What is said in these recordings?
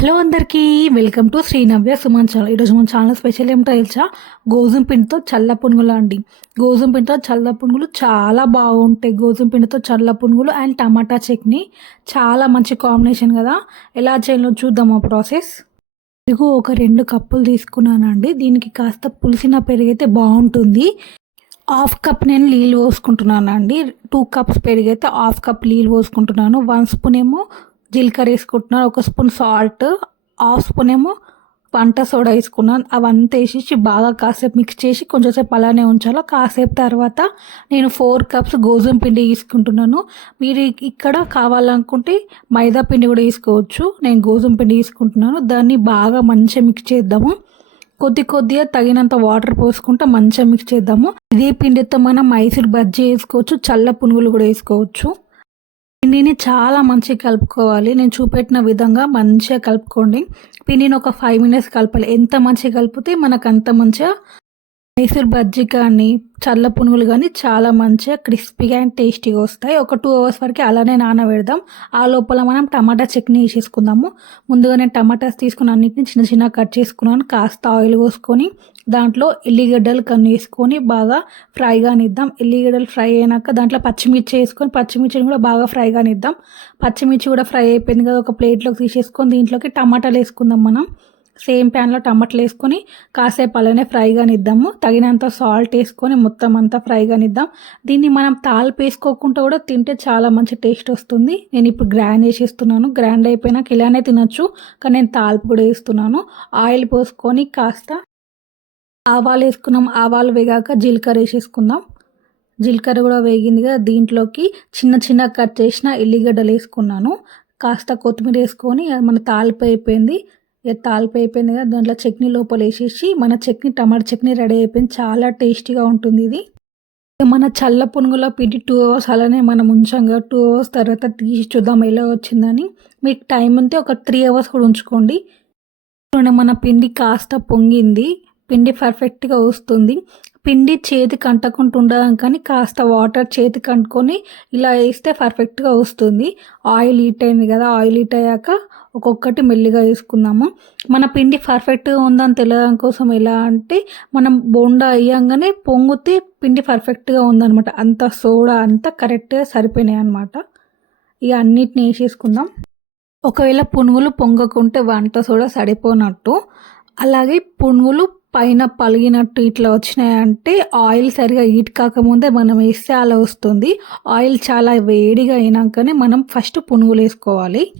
Hello అందరికీ welcome to Srinavya Suman channel ఈరోజు మన ఛానల్ స్పెషల్ ఏమిటో తెలుసా? గోధుమ పిండితో చల్ల పునుగులు అండి. గోధుమ పిండితో చల్ల పునుగులు చాలా బాగుంటాయి. గోధుమ పిండితో చల్ల పునుగులు అండ్ టమాటా చట్నీ. చాలా మంచి కాంబినేషన్ కదా. ఎలా చేయాలో చూద్దాం ఆ ప్రాసెస్ ఇదిగో ఒక రెండు కప్పులు తీసుకున్నానండి. దీనికి కాస్త పులిసిన పెరిగైతే బాగుంటుంది. హాఫ్ కప్ నేను నీళ్ళు పోసుకుంటున్నాను అండి టూ కప్స్ పెరిగైతే హాఫ్ కప్ నీళ్ళు పోసుకుంటున్నాను. వన్ స్పూన్ ఏమో జీలకర్ర వేసుకుంటున్నాను ఒక స్పూన్ సాల్ట్ హాఫ్ స్పూన్ ఏమో వంట సోడా వేసుకున్నాను. అవంతా వేసేసి బాగా కాసేపు మిక్స్ చేసి కొంచెంసేపు అలానే ఉంచాలి. కాసేపు తర్వాత నేను ఫోర్ కప్స్ గోధుమ పిండి తీసుకుంటున్నాను మీరు ఇక్కడ కావాలనుకుంటే మైదా పిండి కూడా వేసుకోవచ్చు. నేను గోధుమ పిండి తీసుకుంటున్నాను దాన్ని బాగా మంచిగా మిక్స్ చేద్దాము. కొద్ది కొద్దిగా తగినంత వాటర్ పోసుకుంటే మంచిగా మిక్స్ చేద్దాము. ఇదే పిండితో మనం మైసూర్ బజ్జీ వేసుకోవచ్చు చల్ల పునుగులు కూడా వేసుకోవచ్చు. పిండిని చాలా మంచిగా కలుపుకోవాలి. నేను చూపెట్టిన విధంగా మంచిగా కలుపుకోండి. పిండిని ఒక ఫైవ్ మినిట్స్ కలపాలి. ఎంత మంచిగా కలిపితే మనకు అంత మంచిగా మైసూర్ బజ్జీ కానీ చల్ల పునుగులు కానీ చాలా మంచిగా క్రిస్పీగా అండ్ టేస్టీగా వస్తాయి. ఒక టూ అవర్స్ వరకు అలానే నానబెడదాం. ఆ లోపల మనం టమాటా చట్నీ వేసేసుకుందాము ముందుగా నేను టమాటాస్ తీసుకుని అన్నింటిని చిన్న చిన్న కట్ చేసుకున్నాను. కాస్త ఆయిల్ పోసుకొని దాంట్లో ఎల్లిగడ్డలు కన్ను వేసుకొని బాగా ఫ్రై కానిద్దాం. ఎల్లిగడ్డలు ఫ్రై అయినాక దాంట్లో పచ్చిమిర్చి వేసుకొని పచ్చిమిర్చిని కూడా బాగా ఫ్రై కానిద్దాం. పచ్చిమిర్చి కూడా ఫ్రై అయిపోయింది కదా ఒక ప్లేట్లోకి తీసేసుకొని దీంట్లోకి టమాటాలు వేసుకుందాం మనం. సేమ్ ప్యాన్లో టమాటాలు వేసుకొని కాసేపు అలానే ఫ్రైగా నిద్దాము. తగినంత సాల్ట్ వేసుకొని మొత్తం అంతా ఫ్రైగా నిద్దాం. దీన్ని మనం తాలిపు వేసుకోకుండా కూడా తింటే చాలా మంచి టేస్ట్ వస్తుంది. నేను ఇప్పుడు గ్రైండ్ వేసేస్తున్నాను గ్రైండ్ అయిపోయినాక ఇలానే తినొచ్చు కానీ నేను తాలిపు కూడా వేస్తున్నాను. ఆయిల్ పోసుకొని కాస్త ఆవాలు వేసుకున్నాం. ఆవాలు వేగాక జీలకర్ర వేసేసుకుందాం. జీలకర్ర కూడా వేగిందిగా దీంట్లోకి చిన్న చిన్న కట్ చేసిన ఎల్లిగడ్డలు వేసుకున్నాను. కాస్త కొత్తిమీర వేసుకొని మన తాలిపు అయిపోయింది. తాలిపు అయిపోయింది కదా దాంట్లో చట్నీ లోపల వేసేసి మన చట్నీ టమాటా చట్నీ రెడీ అయిపోయింది. చాలా టేస్టీగా ఉంటుంది ఇది. మన చల్ల పునుగులో పిండి టూ అవర్స్ అలానే మనం ఉంచంగా టూ అవర్స్ తర్వాత తీసి చూద్దాం ఎలా వచ్చిందని. మీకు టైం ఉంటే ఒక త్రీ అవర్స్ కూడా ఉంచుకోండి. మన పిండి కాస్త పొంగింది. పిండి పర్ఫెక్ట్గా వస్తుంది. పిండి చేతికి అంటకుండా కానీ కాస్త వాటర్ చేతికి అంటుకొని ఇలా వేస్తే పర్ఫెక్ట్గా వస్తుంది. ఆయిల్ హీట్ అయింది కదా ఆయిల్ హీట్ అయ్యాక ఒక్కొక్కటి మెల్లిగా వేసుకుందాము. మన పిండి పర్ఫెక్ట్గా ఉందని తెలియడం కోసం ఎలా అంటే మనం బోండా అయ్యంగానే పొంగితే పిండి పర్ఫెక్ట్గా ఉందనమాట అంత సోడా అంతా కరెక్ట్గా సరిపోయినాయి అనమాట ఇక అన్నిటిని వేసేసుకుందాం. ఒకవేళ పునుగులు పొంగకుంటే వంట సోడా సరిపోనట్టు. అలాగే పునుగులు పైన పలిగినట్టు ఇట్లా వచ్చినాయంటే ఆయిల్ సరిగా హీట్ కాకముందే మనం వేస్తే అలా వస్తుంది. ఆయిల్ చాలా వేడిగా అయినాకనే మనం ఫస్ట్ పునుగులు వేసుకోవాలి.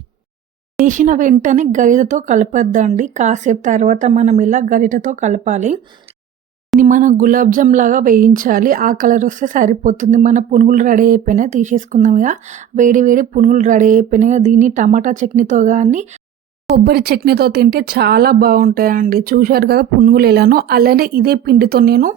వేసిన వెంటనే గరిటతో కలపద్దండి. కాసేపు తర్వాత మనం ఇలా గరిటతో కలపాలి. ఇది మనం గులాబ్ జామ్ లాగా వేయించాలి. ఆ కలర్ వస్తే సరిపోతుంది. మన పునుగులు రెడీ అయిపోయినాయి. తీసేసుకుందాం ఇక. వేడి వేడి పునుగులు రెడీ అయిపోయినాయి. దీన్ని టమాటా చట్నీతో కానీ కొబ్బరి చట్నీతో తింటే చాలా బాగుంటాయండి. చూశారు కదా పునుగులు ఎలానో అలానే ఇదే పిండితో నేను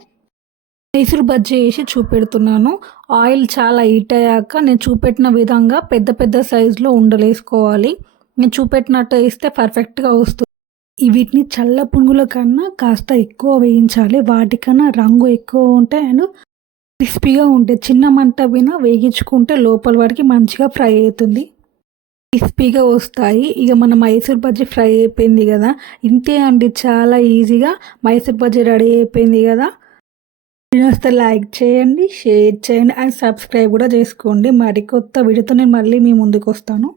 మైసూరు బజ్జీ వేసి చూపెడుతున్నాను. ఆయిల్ చాలా హీట్ అయ్యాక నేను చూపెట్టిన విధంగా పెద్ద పెద్ద సైజులో ఉండలేసుకోవాలి. నేను చూపెట్టినట్టు వేస్తే పర్ఫెక్ట్గా వస్తుంది. వీటిని చల్ల పునుగుల కన్నా కాస్త ఎక్కువ వేయించాలి. వాటికన్నా రంగు ఎక్కువ ఉంటే అండ్ క్రిస్పీగా ఉంటాయి చిన్న మంట విన వేగించుకుంటే లోపల వాటికి మంచిగా ఫ్రై అవుతుంది. క్రిస్పీగా వస్తాయి. ఇక మన మైసూర్ బజ్జీ ఫ్రై అయిపోయింది కదా. ఇంతే అండి చాలా ఈజీగా మైసూర్ బజ్జీ రెడీ అయిపోయింది కదా. వస్తే లైక్ చేయండి షేర్ చేయండి అండ్ సబ్స్క్రైబ్ కూడా చేసుకోండి. మరి కొత్త వీడియోతో నేను మళ్ళీ మీ ముందుకు వస్తాను.